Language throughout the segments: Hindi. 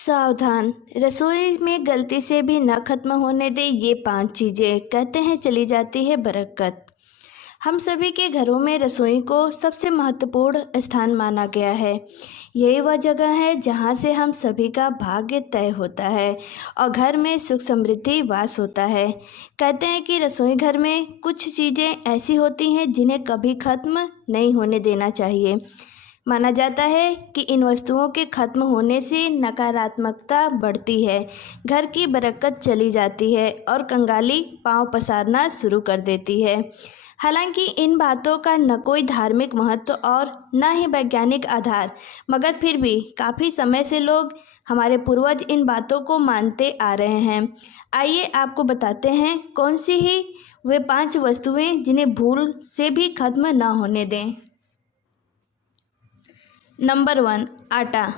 सावधान, रसोई में गलती से भी न खत्म होने दे ये 5 चीज़ें, कहते हैं चली जाती है बरकत। हम सभी के घरों में रसोई को सबसे महत्वपूर्ण स्थान माना गया है। यही वह जगह है जहाँ से हम सभी का भाग्य तय होता है और घर में सुख समृद्धि वास होता है। कहते हैं कि रसोई घर में कुछ चीज़ें ऐसी होती हैं जिन्हें कभी खत्म नहीं होने देना चाहिए। माना जाता है कि इन वस्तुओं के खत्म होने से नकारात्मकता बढ़ती है, घर की बरकत चली जाती है और कंगाली पांव पसारना शुरू कर देती है। हालांकि इन बातों का न कोई धार्मिक महत्व और न ही वैज्ञानिक आधार, मगर फिर भी काफ़ी समय से लोग, हमारे पूर्वज इन बातों को मानते आ रहे हैं। आइए आपको बताते हैं कौन सी ही वे 5 वस्तुएं जिन्हें भूल से भी खत्म न होने दें। नंबर 1, आटा।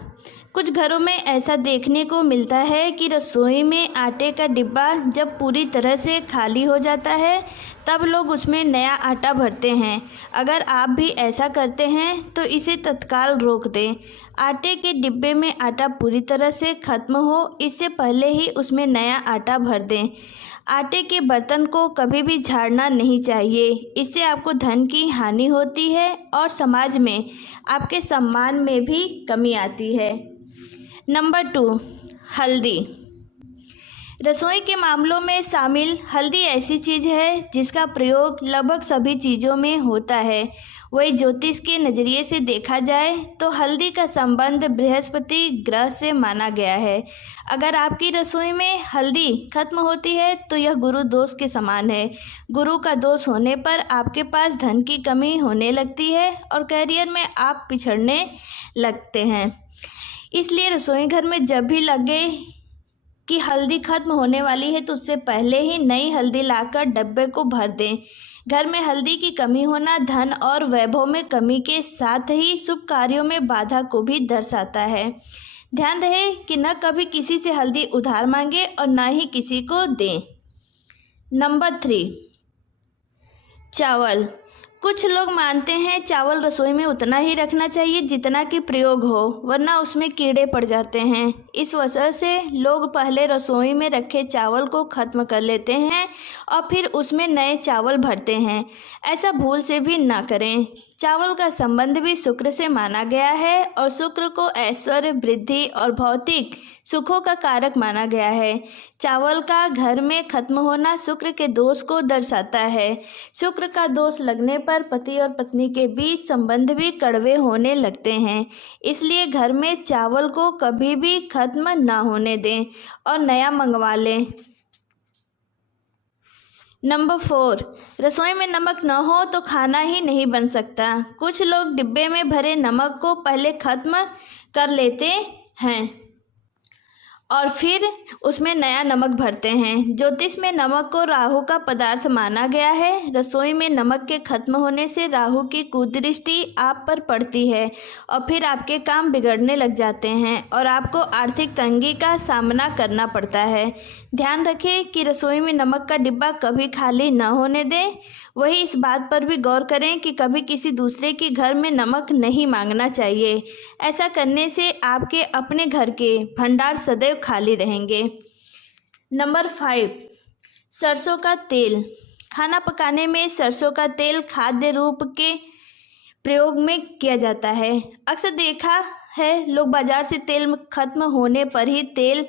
कुछ घरों में ऐसा देखने को मिलता है कि रसोई में आटे का डिब्बा जब पूरी तरह से खाली हो जाता है तब लोग उसमें नया आटा भरते हैं। अगर आप भी ऐसा करते हैं तो इसे तत्काल रोक दें। आटे के डिब्बे में आटा पूरी तरह से खत्म हो इससे पहले ही उसमें नया आटा भर दें। आटे के बर्तन को कभी भी झाड़ना नहीं चाहिए, इससे आपको धन की हानि होती है और समाज में आपके सम्मान में भी कमी आती है। नंबर 2, हल्दी। रसोई के मामलों में शामिल हल्दी ऐसी चीज़ है जिसका प्रयोग लगभग सभी चीज़ों में होता है। वही ज्योतिष के नज़रिए से देखा जाए तो हल्दी का संबंध बृहस्पति ग्रह से माना गया है। अगर आपकी रसोई में हल्दी खत्म होती है तो यह गुरु दोष के समान है। गुरु का दोष होने पर आपके पास धन की कमी होने लगती है और करियर में आप पिछड़ने लगते हैं। इसलिए रसोई घर में जब भी लगे कि हल्दी खत्म होने वाली है तो उससे पहले ही नई हल्दी लाकर डब्बे को भर दें। घर में हल्दी की कमी होना धन और वैभव में कमी के साथ ही शुभ कार्यों में बाधा को भी दर्शाता है। ध्यान रहे कि न कभी किसी से हल्दी उधार मांगे और न ही किसी को दें। नंबर 3, चावल। कुछ लोग मानते हैं चावल रसोई में उतना ही रखना चाहिए जितना कि प्रयोग हो, वरना उसमें कीड़े पड़ जाते हैं। इस वजह से लोग पहले रसोई में रखे चावल को खत्म कर लेते हैं और फिर उसमें नए चावल भरते हैं। ऐसा भूल से भी ना करें। चावल का संबंध भी शुक्र से माना गया है और शुक्र को ऐश्वर्य, वृद्धि और भौतिक सुखों का कारक माना गया है। चावल का घर में खत्म होना शुक्र के दोष को दर्शाता है। शुक्र का दोष लगने पर पति और पत्नी के बीच संबंध भी कड़वे होने लगते हैं। इसलिए घर में चावल को कभी भी खत्म ना होने दें और नया मंगवा लें। नंबर 4, रसोई में नमक न हो तो खाना ही नहीं बन सकता। कुछ लोग डिब्बे में भरे नमक को पहले खत्म कर लेते हैं और फिर उसमें नया नमक भरते हैं। ज्योतिष में नमक को राहु का पदार्थ माना गया है। रसोई में नमक के खत्म होने से राहु की कुदृष्टि आप पर पड़ती है और फिर आपके काम बिगड़ने लग जाते हैं और आपको आर्थिक तंगी का सामना करना पड़ता है। ध्यान रखें कि रसोई में नमक का डिब्बा कभी खाली न होने दें। वही इस बात पर भी गौर करें कि कभी किसी दूसरे के घर में नमक नहीं मांगना चाहिए। ऐसा करने से आपके अपने घर के भंडार सदैव खाली रहेंगे। नंबर 5, सरसों का तेल। खाना पकाने में सरसों का तेल खाद्य रूप के प्रयोग में किया जाता है। अक्सर देखा है लोग बाजार से तेल खत्म होने पर ही तेल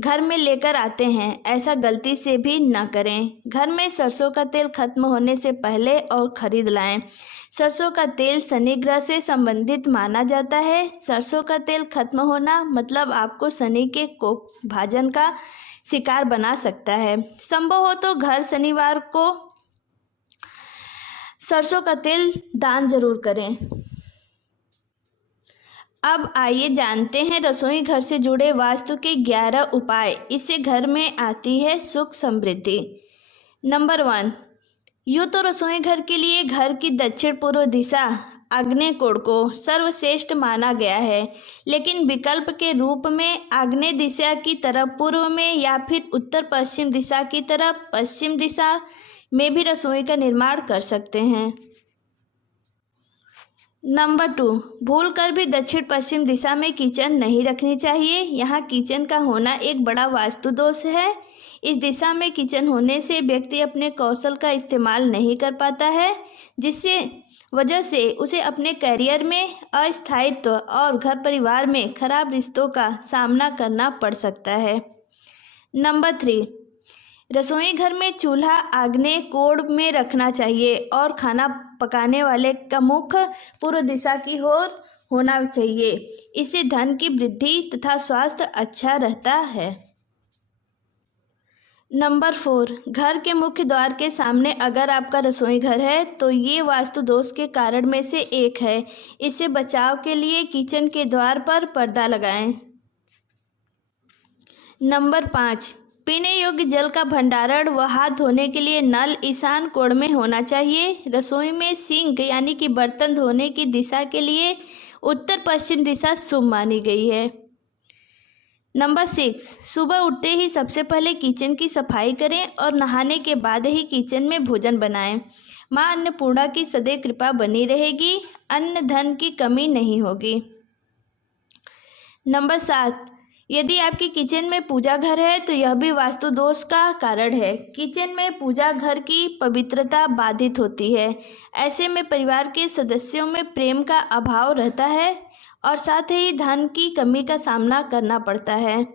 घर में लेकर आते हैं। ऐसा गलती से भी ना करें। घर में सरसों का तेल खत्म होने से पहले और खरीद लाएं। सरसों का तेल शनि ग्रह से संबंधित माना जाता है। सरसों का तेल खत्म होना मतलब आपको शनि के कोप भाजन का शिकार बना सकता है। संभव हो तो घर शनिवार को सरसों का तेल दान जरूर करें। अब आइए जानते हैं रसोई घर से जुड़े वास्तु के 11 उपाय। इससे घर में आती है सुख समृद्धि। नंबर 1, यूँ तो रसोई घर के लिए घर की दक्षिण पूर्व दिशा आग्नेय कोण को सर्वश्रेष्ठ माना गया है, लेकिन विकल्प के रूप में आग्नेय दिशा की तरफ पूर्व में या फिर उत्तर पश्चिम दिशा की तरफ पश्चिम दिशा में भी रसोई का निर्माण कर सकते हैं। नंबर 2, भूलकर भी दक्षिण पश्चिम दिशा में किचन नहीं रखनी चाहिए। यहाँ किचन का होना एक बड़ा वास्तु दोष है। इस दिशा में किचन होने से व्यक्ति अपने कौशल का इस्तेमाल नहीं कर पाता है, जिससे वजह से उसे अपने करियर में अस्थायित्व और घर परिवार में खराब रिश्तों का सामना करना पड़ सकता है। नंबर 3, रसोई घर में चूल्हा आग्नेय कोण में रखना चाहिए और खाना पकाने वाले का मुख पूर्व दिशा की ओर होना चाहिए। इससे धन की वृद्धि तथा स्वास्थ्य अच्छा रहता है। नंबर 4, घर के मुख्य द्वार के सामने अगर आपका रसोई घर है तो ये वास्तु दोष के कारण में से एक है। इससे बचाव के लिए किचन के द्वार पर पर्दा लगाएं। नंबर 5, पीने योग्य जल का भंडारण व हाथ धोने के लिए नल ईशान कोण में होना चाहिए। रसोई में सिंक यानी कि बर्तन धोने की दिशा के लिए उत्तर पश्चिम दिशा शुभ मानी गई है। नंबर 6, सुबह उठते ही सबसे पहले किचन की सफाई करें और नहाने के बाद ही किचन में भोजन बनाएं। माँ अन्नपूर्णा की सदैव कृपा बनी रहेगी, अन्न धन की कमी नहीं होगी। नंबर 7, यदि आपकी किचन में पूजा घर है तो यह भी वास्तु दोष का कारण है। किचन में पूजा घर की पवित्रता बाधित होती है। ऐसे में परिवार के सदस्यों में प्रेम का अभाव रहता है और साथ ही धन की कमी का सामना करना पड़ता है।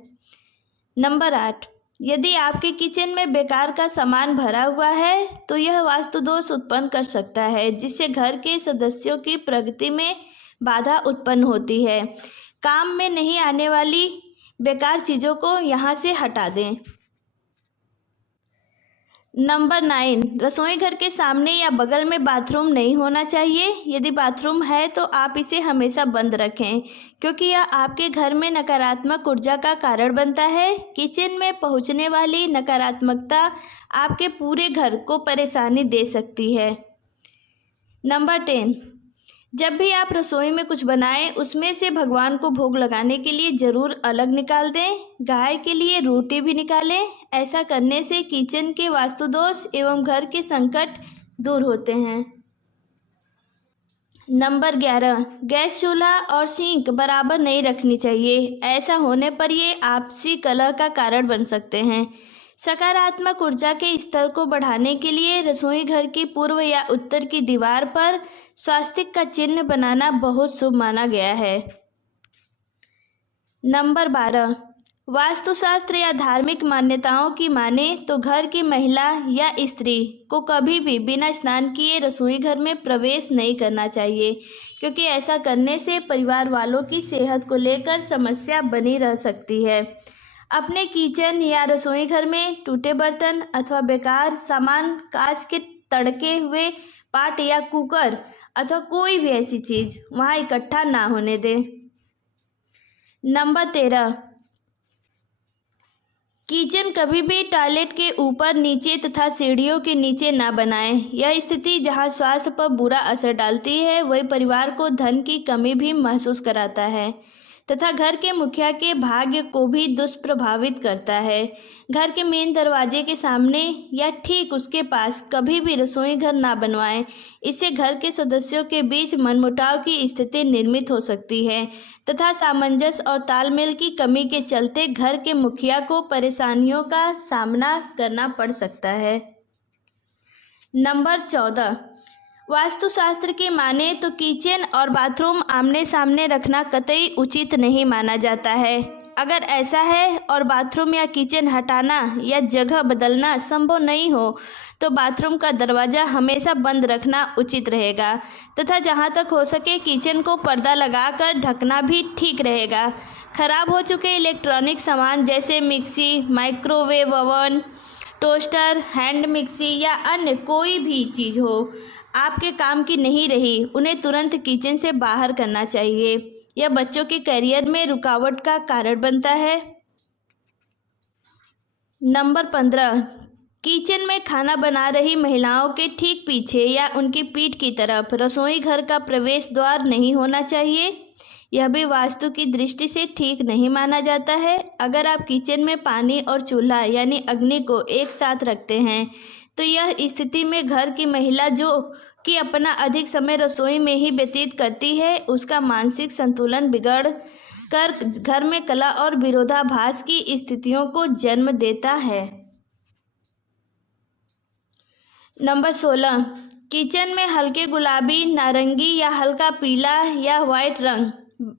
नंबर 8, यदि आपके किचन में बेकार का सामान भरा हुआ है तो यह वास्तु दोष उत्पन्न कर सकता है, जिससे घर के सदस्यों की प्रगति में बाधा उत्पन्न होती है। काम में नहीं आने वाली बेकार चीज़ों को यहाँ से हटा दें। नंबर 9, रसोई घर के सामने या बगल में बाथरूम नहीं होना चाहिए। यदि बाथरूम है तो आप इसे हमेशा बंद रखें, क्योंकि यह आपके घर में नकारात्मक ऊर्जा का कारण बनता है। किचन में पहुंचने वाली नकारात्मकता आपके पूरे घर को परेशानी दे सकती है। नंबर 10, जब भी आप रसोई में कुछ बनाएं उसमें से भगवान को भोग लगाने के लिए ज़रूर अलग निकाल दें। गाय के लिए रोटी भी निकालें। ऐसा करने से किचन के वास्तु दोष एवं घर के संकट दूर होते हैं। नंबर 11, गैस चूल्हा और सिंक बराबर नहीं रखनी चाहिए। ऐसा होने पर ये आपसी कलह का कारण बन सकते हैं। सकारात्मक ऊर्जा के स्तर को बढ़ाने के लिए रसोई घर की पूर्व या उत्तर की दीवार पर स्वास्तिक का चिन्ह बनाना बहुत शुभ माना गया है। नंबर 12, वास्तुशास्त्र या धार्मिक मान्यताओं की माने तो घर की महिला या स्त्री को कभी भी बिना स्नान किए रसोई घर में प्रवेश नहीं करना चाहिए, क्योंकि ऐसा करने से परिवार वालों की सेहत को लेकर समस्या बनी रह सकती है। अपने किचन या रसोई घर में टूटे बर्तन अथवा बेकार सामान, कांच के तड़के हुए पाट या कुकर अथवा कोई भी ऐसी चीज़ वहाँ इकट्ठा ना होने दें। नंबर 13, किचन कभी भी टॉयलेट के ऊपर, नीचे तथा सीढ़ियों के नीचे ना बनाएं। यह स्थिति जहां स्वास्थ्य पर बुरा असर डालती है, वही परिवार को धन की कमी भी महसूस कराता है तथा घर के मुखिया के भाग्य को भी दुष्प्रभावित करता है। घर के मेन दरवाजे के सामने या ठीक उसके पास कभी भी रसोई घर ना बनवाएं। इससे घर के सदस्यों के बीच मनमुटाव की स्थिति निर्मित हो सकती है तथा सामंजस्य और तालमेल की कमी के चलते घर के मुखिया को परेशानियों का सामना करना पड़ सकता है। नंबर 14, वास्तुशास्त्र की माने तो किचन और बाथरूम आमने सामने रखना कतई उचित नहीं माना जाता है। अगर ऐसा है और बाथरूम या किचन हटाना या जगह बदलना संभव नहीं हो तो बाथरूम का दरवाज़ा हमेशा बंद रखना उचित रहेगा तथा जहां तक हो सके किचन को पर्दा लगाकर ढकना भी ठीक रहेगा। खराब हो चुके इलेक्ट्रॉनिक सामान जैसे mixie, microwave oven, toaster, hand mixie या अन्य कोई भी चीज़ हो आपके काम की नहीं रही, उन्हें तुरंत किचन से बाहर करना चाहिए। यह बच्चों के करियर में रुकावट का कारण बनता है। नंबर 15, किचन में खाना बना रही महिलाओं के ठीक पीछे या उनकी पीठ की तरफ रसोई घर का प्रवेश द्वार नहीं होना चाहिए। यह भी वास्तु की दृष्टि से ठीक नहीं माना जाता है। अगर आप किचन में पानी और चूल्हा यानी अग्नि को एक साथ रखते हैं तो यह स्थिति में घर की महिला जो कि अपना अधिक समय रसोई में ही व्यतीत करती है, उसका मानसिक संतुलन बिगड़ कर घर में कलह और विरोधाभास की स्थितियों को जन्म देता है। नंबर 16, किचन में हल्के गुलाबी, नारंगी या हल्का पीला या वाइट रंग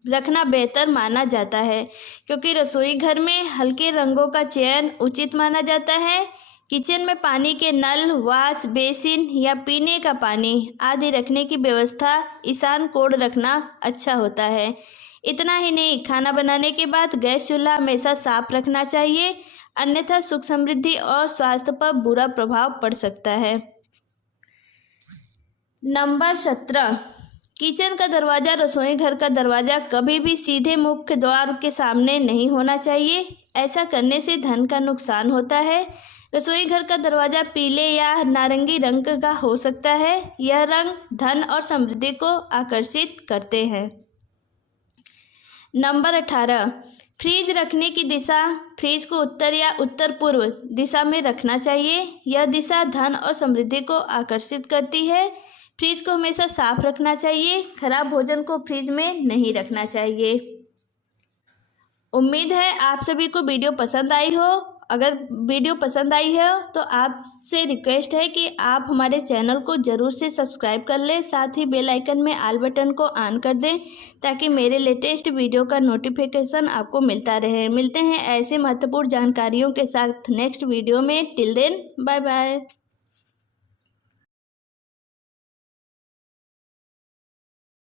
रखना बेहतर माना जाता है, क्योंकि रसोई घर में हल्के रंगों का चयन उचित माना जाता है। किचन में पानी के नल, वाश बेसिन या पीने का पानी आदि रखने की व्यवस्था ईशान कोण रखना अच्छा होता है। इतना ही नहीं, खाना बनाने के बाद गैस चूल्हा हमेशा साफ रखना चाहिए, अन्यथा सुख समृद्धि और स्वास्थ्य पर बुरा प्रभाव पड़ सकता है। नंबर 17, किचन का दरवाज़ा, रसोई घर का दरवाज़ा कभी भी सीधे मुख्य द्वार के सामने नहीं होना चाहिए। ऐसा करने से धन का नुकसान होता है। रसोई घर का दरवाज़ा पीले या नारंगी रंग का हो सकता है। यह रंग धन और समृद्धि को आकर्षित करते हैं। नंबर 18, फ्रिज रखने की दिशा, फ्रिज को उत्तर या उत्तर पूर्व दिशा में रखना चाहिए। यह दिशा धन और समृद्धि को आकर्षित करती है। फ्रिज को हमेशा साफ रखना चाहिए। खराब भोजन को फ्रिज में नहीं रखना चाहिए। उम्मीद है आप सभी को वीडियो पसंद आई हो। अगर वीडियो पसंद आई है तो आपसे रिक्वेस्ट है कि आप हमारे चैनल को ज़रूर से सब्सक्राइब कर लें, साथ ही बेल आइकन में ऑल बटन को ऑन कर दें ताकि मेरे लेटेस्ट वीडियो का नोटिफिकेशन आपको मिलता रहे। मिलते हैं ऐसे महत्वपूर्ण जानकारियों के साथ नेक्स्ट वीडियो में। Till then bye bye.